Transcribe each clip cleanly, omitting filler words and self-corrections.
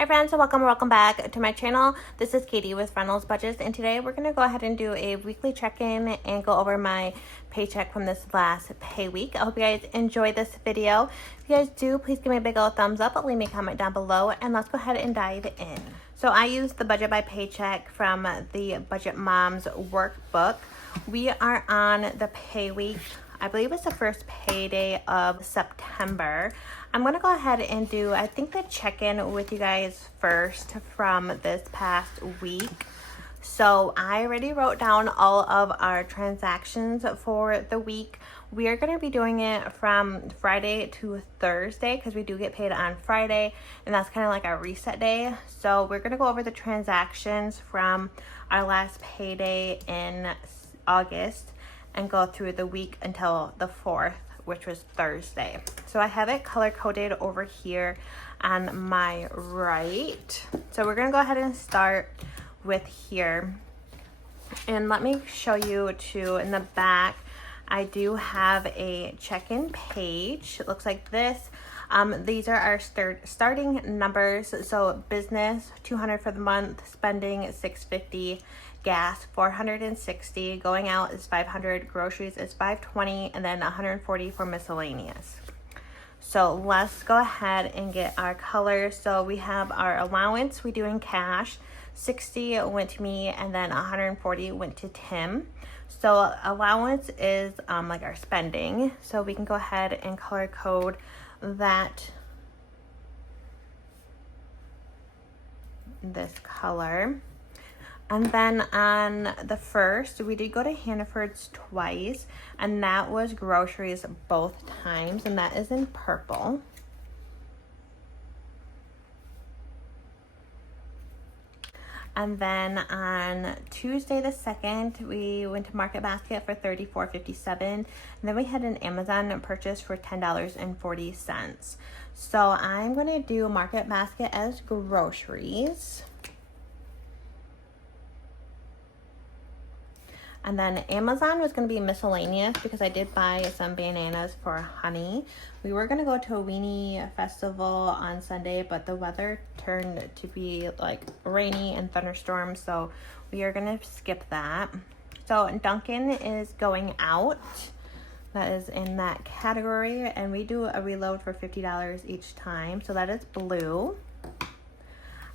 Hi friends, and welcome back to my channel. This is Katie with Reynolds Budgets, and today we're going to go ahead and do a weekly check-in and go over my paycheck from this last pay week. I hope you guys enjoy this video. If you guys do, please give me a big old thumbs up, leave me a comment down below, and let's go ahead and dive in. So I used the budget by paycheck from the Budget Moms workbook. We are on the pay week. I believe it's the first payday of September. I'm going to go ahead and do, I think, the check-in with you guys first from this past week. So I already wrote down all of our transactions for the week. We are going to be doing it from Friday to Thursday because we do get paid on Friday, and that's kind of like our reset day. So we're going to go over the transactions from our last payday in August and go through the week until the 4th, which was Thursday. So I have it color coded over here on my right. So we're gonna go ahead and start with here. And let me show you too, in the back, I do have a check-in page. It looks like this. These are our starting numbers. So business, $200 for the month, spending $650, gas $460, going out is $500, groceries is $520, and then $140 for miscellaneous. So let's go ahead and get our colors. So we have our allowance we do in cash. $60 went to me, and then $140 went to Tim. So allowance is like our spending. So we can go ahead and color code that this color. And then on the 1st, we did go to Hannaford's twice, and that was groceries both times, and that is in purple. And then on Tuesday the 2nd, we went to Market Basket for $34.57, and then we had an Amazon purchase for $10.40. So I'm going to do Market Basket as groceries. And then Amazon was going to be miscellaneous because I did buy some bananas for honey. We were going to go to a weenie festival on Sunday, but the weather turned to be like rainy and thunderstorms, so we are going to skip that. So Dunkin' is going out. That is in that category, and we do a reload for $50 each time, so that is blue.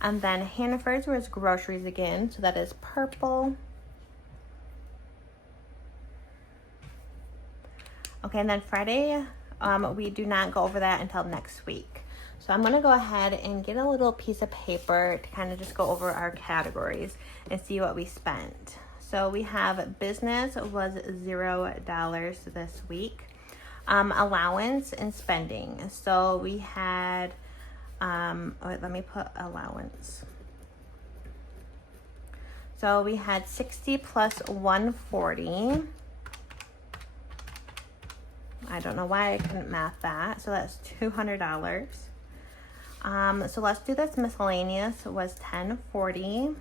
And then Hannaford's was groceries again, so that is purple. Okay, and then Friday, we do not go over that until next week. So I'm going to go ahead and get a little piece of paper to kind of just go over our categories and see what we spent. So we have business was $0 this week. Allowance and spending. So we had, wait, let me put allowance. So we had 60 plus 140. I don't know why I couldn't math that. So that's $200. So let's do this miscellaneous was $10.40.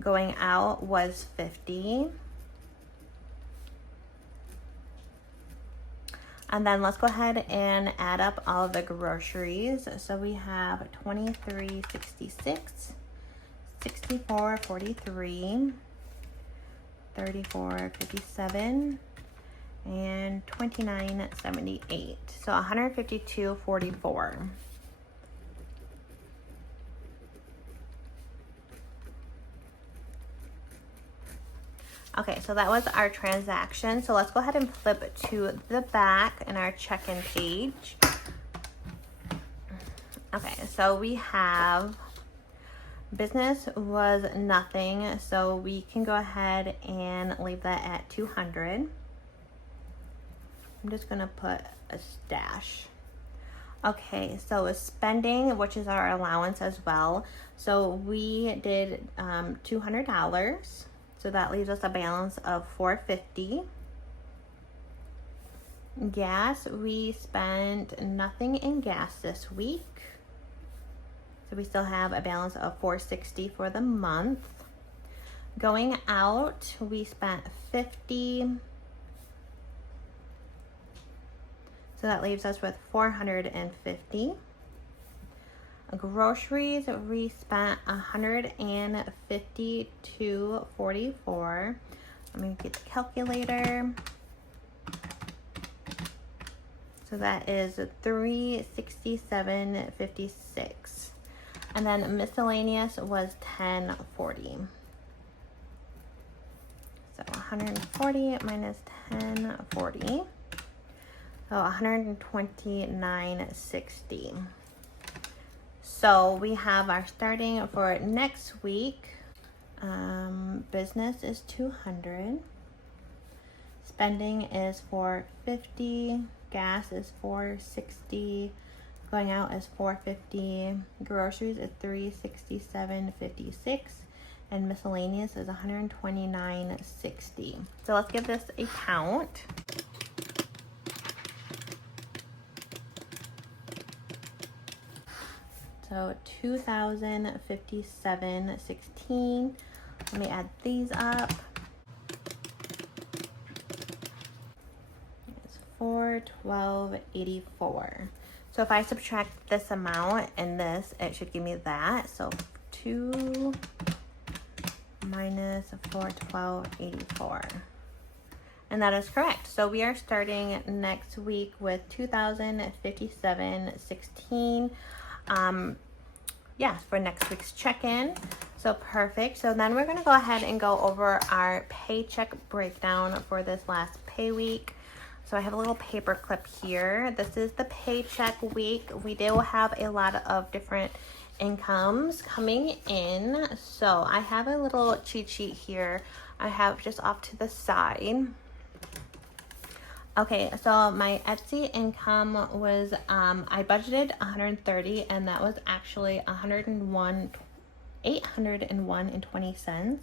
Going out was $50. And then let's go ahead and add up all of the groceries. So we have $23.66, $64.43. $34.57 and $29.78. So $152.44. Okay, so that was our transaction. So let's go ahead and flip to the back in our check-in page. Okay, so we have business was nothing, so we can go ahead and leave that at 200. I'm just gonna put a stash. Okay, so spending, which is our allowance as well. So we did $200, so that leaves us a balance of $450. Gas, we spent nothing in gas this week. So we still have a balance of $460 for the month. Going out, we spent $50. So that leaves us with $450. Groceries, we spent $152.44. Let me get the calculator. So that is $367.56. And then miscellaneous was $10.40. So 140 minus 10.40. So $129.60. So we have our starting for next week. Business is $200. Spending is $450. Gas is $460. Going out is $450. Groceries is $367.56. And miscellaneous is $129.60. So let's give this a count. So $2,057.16. Let me add these up. It's $412.84. So if I subtract this amount and this, it should give me that. So 2 minus $412.84. And that is correct. So we are starting next week with $2,057.16. Yeah, for next week's check-in. So perfect. So then we're going to go ahead and go over our paycheck breakdown for this last pay week. So I have a little paper clip here. This is the paycheck week. We do have a lot of different incomes coming in. So I have a little cheat sheet here. I have just off to the side. Okay, so my Etsy income was, I budgeted $130, and that was actually $801.20.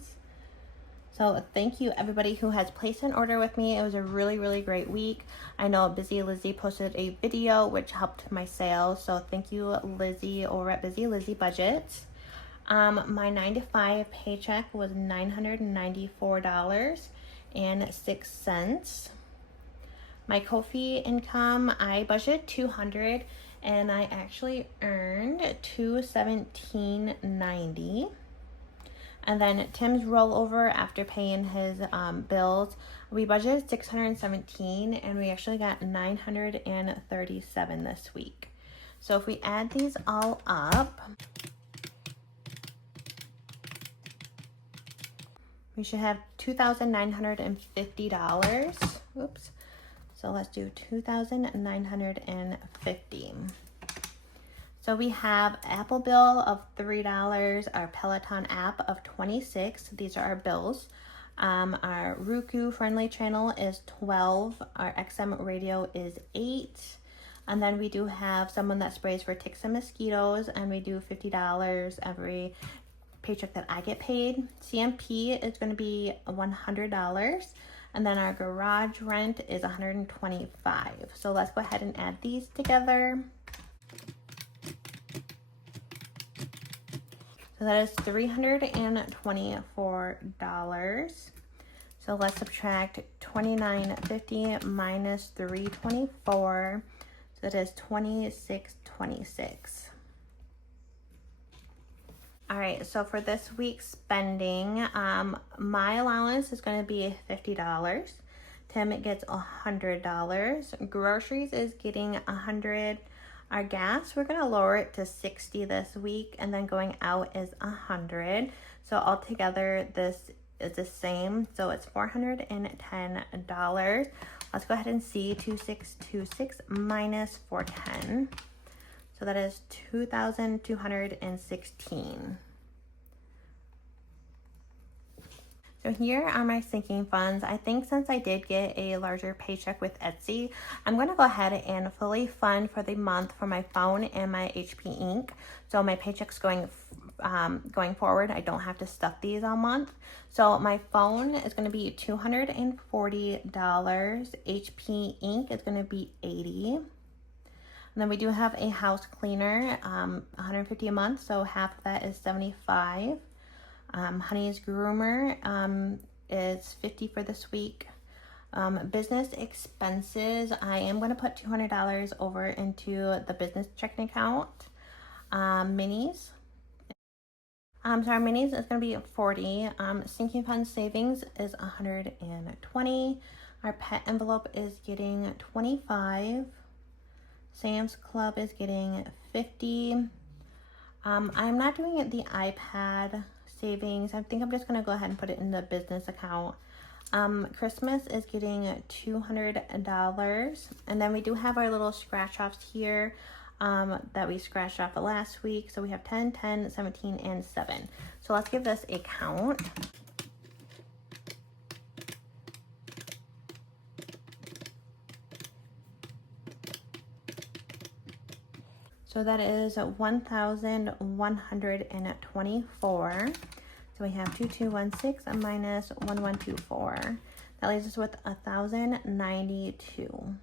So thank you everybody who has placed an order with me. It was a really, really great week. I know Busy Lizzie posted a video which helped my sales. So thank you, Lizzie, over at Busy Lizzie Budgets. My 9-to-5 paycheck was $994.06. My Ko-fi income, I budgeted $200, and I actually earned $217.90. And then Tim's rollover after paying his bills, we budgeted $617, and we actually got $937 this week. So if we add these all up, we should have $2,950. Oops. So let's do $2,950. So we have Apple bill of $3, our Peloton app of $26. These are our bills. Our Roku friendly channel is $12. Our XM radio is $8. And then we do have someone that sprays for ticks and mosquitoes, and we do $50 every paycheck that I get paid. CMP is going to be $100. And then our garage rent is $125. So let's go ahead and add these together. So that is $324. So let's subtract $29.50 minus $324. So that is $26.26. All right, so for this week's spending, my allowance is going to be $50. Tim gets $100. Groceries is getting $100. Our gas, we're going to lower it to $60 this week, and then going out is $100. So altogether, this is the same. So it's $410. Let's go ahead and see 2626 minus 410. So that is $2,216. So here are my sinking funds. I think since I did get a larger paycheck with Etsy, I'm going to go ahead and fully fund for the month for my phone and my HP ink. So my paycheck's going forward, I don't have to stuff these all month. So my phone is going to be $240. HP ink is going to be $80. And then we do have a house cleaner, $150 a month, so half of that is $75. Honey's groomer is $50 for this week. Business expenses, I am going to put $200 over into the business checking account. Minis. Minis is going to be 40. Sinking fund savings is 120. Our pet envelope is getting 25. Sam's Club is getting 50. I'm not doing it the iPad savings. I think I'm just going to go ahead and put it in the business account. Christmas is getting $200. And then we do have our little scratch offs here that we scratched off last week. So we have 10, 10, 17, and 7. So let's give this a count. So that is 1,124. So we have 2216 minus 1124. That leaves us with 1,092.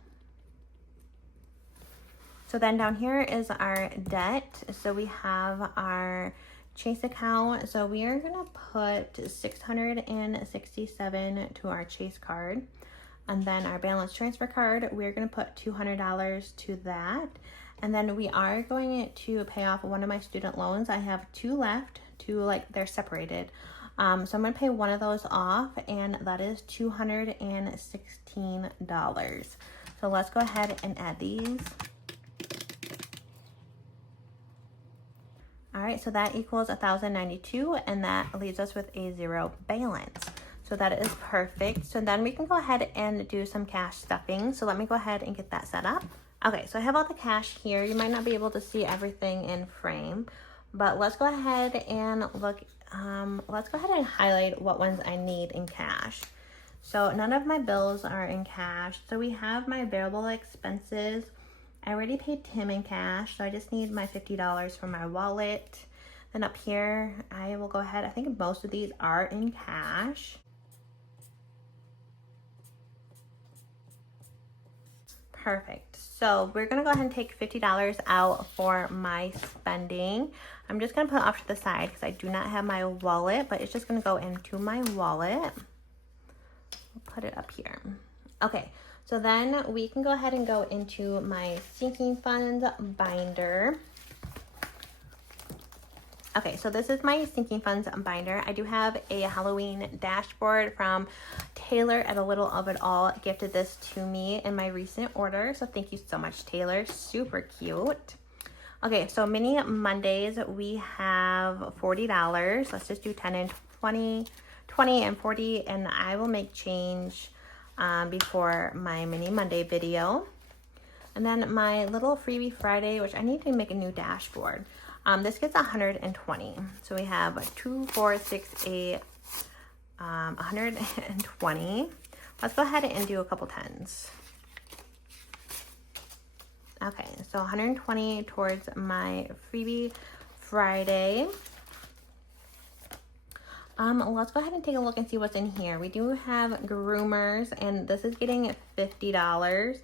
So then down here is our debt. So we have our Chase account. So we are gonna put 667 to our Chase card. And then our balance transfer card, we're gonna put $200 to that. And then we are going to pay off one of my student loans. I have 2 left, 2 like they're separated. So I'm gonna pay one of those off, and that is $216. So let's go ahead and add these. All right, so that equals 1,092, and that leaves us with a 0 balance. So that is perfect. So then we can go ahead and do some cash stuffing. So let me go ahead and get that set up. Okay, so I have all the cash here. You might not be able to see everything in frame, but let's go ahead and look. Let's go ahead and highlight what ones I need in cash. So none of my bills are in cash. So we have my variable expenses. I already paid Tim in cash, so I just need my $50 from my wallet. Then up here, I will go ahead. I think most of these are in cash. Perfect. So we're gonna go ahead and take $50 out for my spending. I'm just gonna put it off to the side because I do not have my wallet, but it's just gonna go into my wallet. I'll put it up here. Okay, so then we can go ahead and go into my sinking funds binder. Okay, so this is my sinking funds binder. I do have a Halloween dashboard from Taylor at A Little of It All. Gifted this to me in my recent order. So thank you so much, Taylor. Super cute. Okay, so mini Mondays, we have $40. Let's just do 10 and 20, 20 and 40, and I will make change before my mini Monday video. And then my little freebie Friday, which I need to make a new dashboard. This gets 120. So we have 2, 4, 6, 8, 120. Let's go ahead and do a couple tens. Okay, so 120 towards my freebie Friday. Let's go ahead and take a look and see what's in here. We do have groomers, and this is getting $50.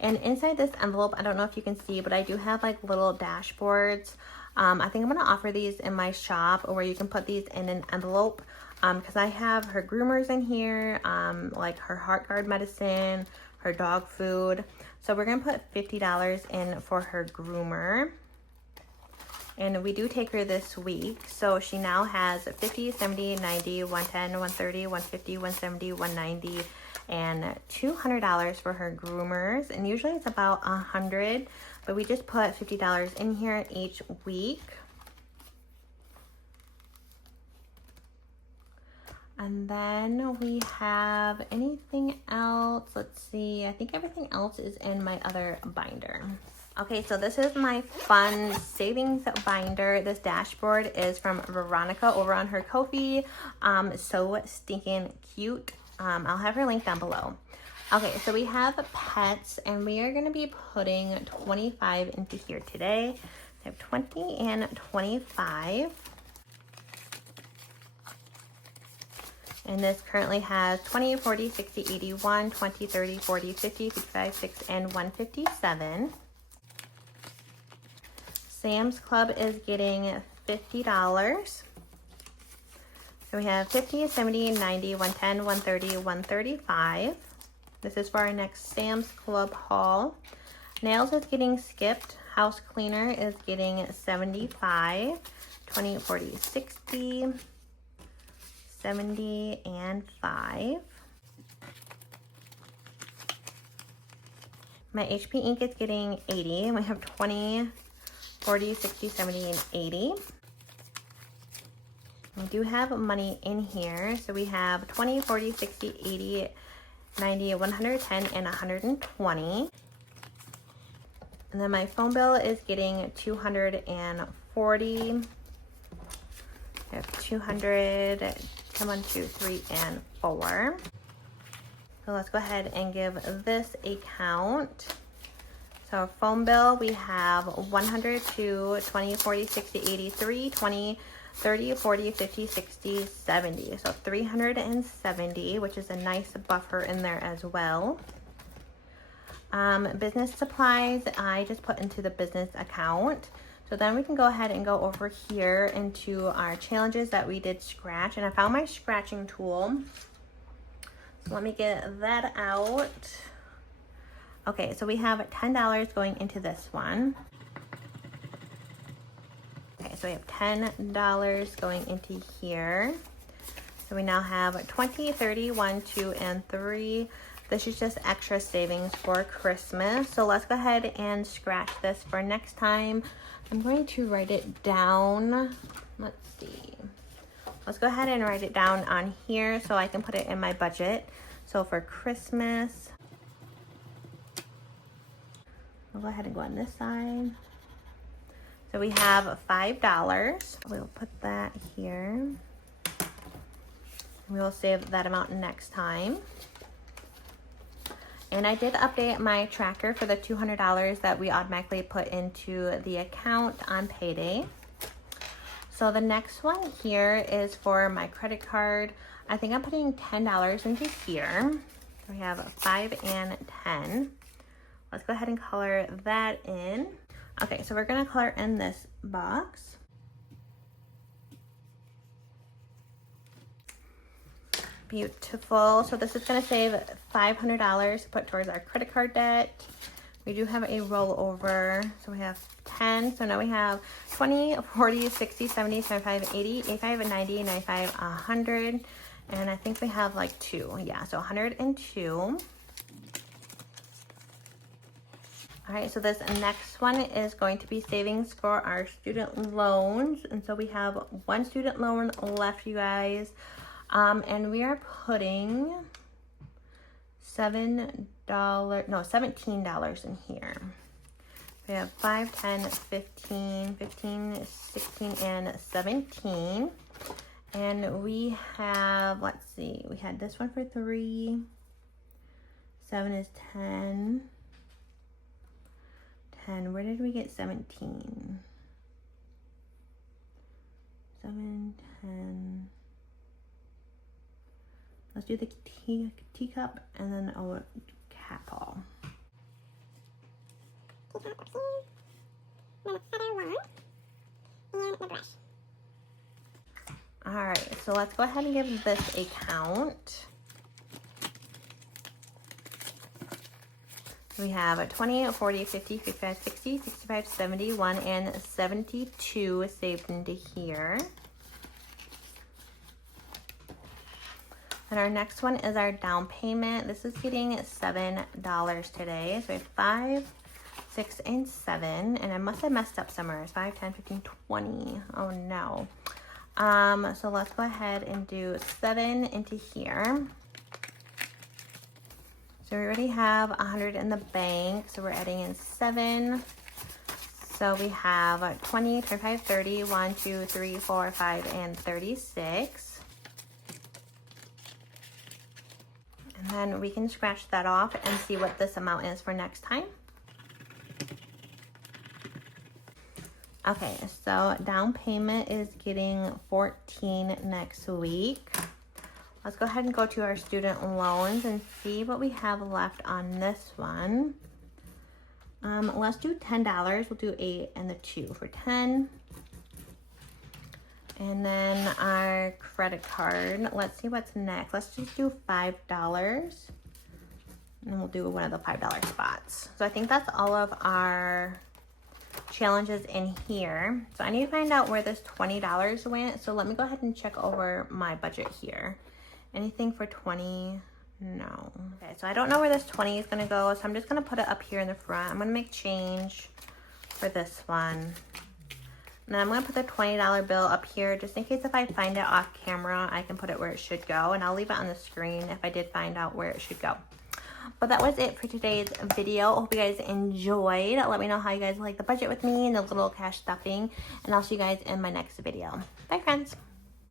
And inside this envelope, I don't know if you can see, but I do have like little dashboards. I think I'm gonna offer these in my shop, where you can put these in an envelope, because I have her groomers in here, like her heart guard medicine, her dog food. So we're gonna put $50 in for her groomer. And we do take her this week. So she now has 50, 70, 90, 110, 130, 150, 170, 190, and $200 for her groomers. And usually it's about $100, but we just put $50 in here each week. And then we have anything else? Let's see. I think everything else is in my other binder. Okay, so this is my fun savings binder. This dashboard is from Veronica over on her Ko-fi. So stinking cute. I'll have her link down below. Okay, so we have pets, and we are going to be putting 25 into here today. I have 20 and 25. And this currently has 20, 40, 60, 81, 20, 30, 40, 50, 55, 6, and 157. Sam's Club is getting $50. So we have 50, 70, 90, 110, 130, 135. This is for our next Sam's Club haul. Nails is getting skipped. House cleaner is getting 75, 20, 40, 60, 70, and 5. My HP ink is getting 80. We have 20, 40, 60, 70, and 80. We do have money in here. So we have 20, 40, 60, 80, 90, 110, and 120. And then my phone bill is getting 240. I have 200, come on, 2, 3, and 4. So let's go ahead and give this a count. So phone bill, we have 102, 20, 40, 60, 83, 20, 30, 40, 50, 60, 70. So 370, which is a nice buffer in there as well. Business supplies, I just put into the business account. So then we can go ahead and go over here into our challenges that we did scratch. And I found my scratching tool. So let me get that out. Okay, so we have $10 going into this one. Okay, so we have $10 going into here. So we now have 20, 30, 1, 2, and 3. This is just extra savings for Christmas. So let's go ahead and scratch this for next time. I'm going to write it down. Let's see. Let's go ahead and write it down on here so I can put it in my budget. So for Christmas, I'll go ahead and go on this side. So we have $5. We'll put that here. We will save that amount next time. And I did update my tracker for the $200 that we automatically put into the account on Payday. So the next one here is for my credit card. I think I'm putting $10 into here. So we have 5 and 10. Let's go ahead and color that in. Okay, so we're gonna color in this box. Beautiful. So this is going to save $500 to put towards our credit card debt. We do have a rollover. So we have 10. So now we have 20, 40, 60, 70, 75, 80, 85, 90, 95, 100. And I think we have like 2. Yeah, so 102. All right, so this next one is going to be savings for our student loans. And so we have 1 student loan left, you guys. And we are putting $17 in here. We have 5, 10, 15, 15, 16, and 17. And we have, let's see, we had this one for 3. 7 is 10. 10, where did we get 17? 7, 10. Let's do the teacup and then a cat paw. All right, so let's go ahead and give this a count. We have 20, 40, 50, 55, 60, 65, 71, and 72 saved into here. And our next one is our down payment. This is getting $7 today. So we have 5, 6, and 7. And I must have messed up somewhere. It's 5, 10, 15, 20. Oh no. So let's go ahead and do 7 into here. So we already have 100 in the bank. So we're adding in 7. So we have 20, 25, 30, 1, 2, 3, 4, 5, and 36. And then we can scratch that off and see what this amount is for next time. Okay, so down payment is getting 14 next week. Let's go ahead and go to our student loans and see what we have left on this one. Let's do $10. We'll do 8 and the 2 for 10. And then our credit card. Let's see what's next. Let's just do $5. And then we'll do one of the $5 spots. So I think that's all of our challenges in here. So I need to find out where this $20 went. So let me go ahead and check over my budget here. Anything for 20? No. Okay, so I don't know where this 20 is gonna go, so I'm just gonna put it up here in the front. I'm gonna make change for this one. And then I'm gonna put the $20 bill up here just in case if I find it off camera, I can put it where it should go, and I'll leave it on the screen if I did find out where it should go. But that was it for today's video. I hope you guys enjoyed. Let me know how you guys like the budget with me and the little cash stuffing, and I'll see you guys in my next video. Bye, friends.